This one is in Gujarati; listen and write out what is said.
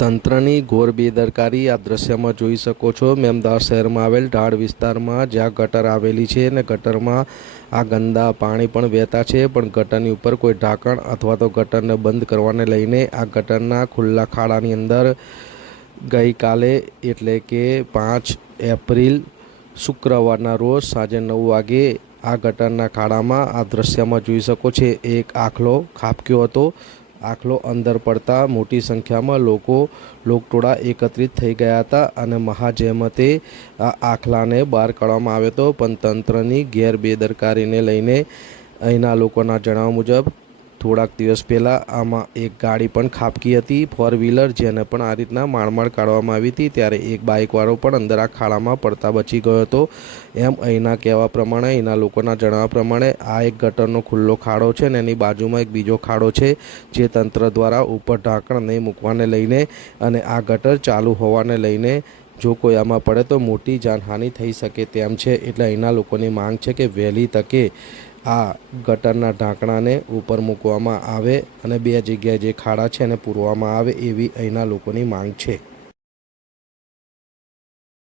તંત્રની ઘોર બેદરકારી આ દ્રશ્યમાં જોઈ શકો છો। મેમદાવાદ શહેરમાં આવેલ ઢાળ વિસ્તારમાં જ્યાં ગટર આવેલી છે અને ગટરમાં આ ગંદા પાણી પણ વહેતા છે, પણ ગટરની ઉપર કોઈ ઢાંકણ અથવા તો ગટરને બંધ કરવાને લઈને આ ગટરના ખુલ્લા ખાડાની અંદર ગઈકાલે એટલે કે 5 એપ્રિલ શુક્રવારના રોજ સાંજે 9 વાગે આ ગટરના ખાડામાં આ દ્રશ્યમાં જોઈ શકો છો એક આખલો ખાબક્યો હતો। આખલો અંદર પડતા મોટી સંખ્યામાં લોકટોળા એકત્રિત થઈ ગયા હતા અને મહાજહેમતે આ આખલાને બહાર કાઢવામાં આવ્યો હતો, પણ તંત્રની ગેરબેદરકારીને લઈને અહીંના લોકોના જણાવ્યા મુજબ થોડાક દિવસ પહેલાં આમાં એક ગાડી પણ ખાબકી હતી, 4 વ્હીલર, જેને પણ આ રીતના માણમાણ કાઢવામાં આવી હતી। ત્યારે એક બાઇકવાળો પણ અંદર આ ખાડામાં પડતા બચી ગયો હતો। એમ અહીંના કહેવા પ્રમાણે, અહીંના લોકોના જણાવ્યા પ્રમાણે આ એક ગટરનો ખુલ્લો ખાડો છે અને એની બાજુમાં એક બીજો ખાડો છે, જે તંત્ર દ્વારા ઉપર ઢાંકણ નહીં મૂકવાને લઈને અને આ ગટર ચાલુ હોવાને લઈને જો કોઈ આમાં પડે તો મોટી જાનહાનિ થઈ શકે તેમ છે। એટલે અહીંના લોકોની માંગ છે કે વહેલી તકે આ ગટરના ઢાંકણાને ઉપર મૂકવામાં આવે અને 2 જગ્યાએ જે ખાડા છે એને પૂરવામાં આવે, એવી અહીંના લોકોની માંગ છે।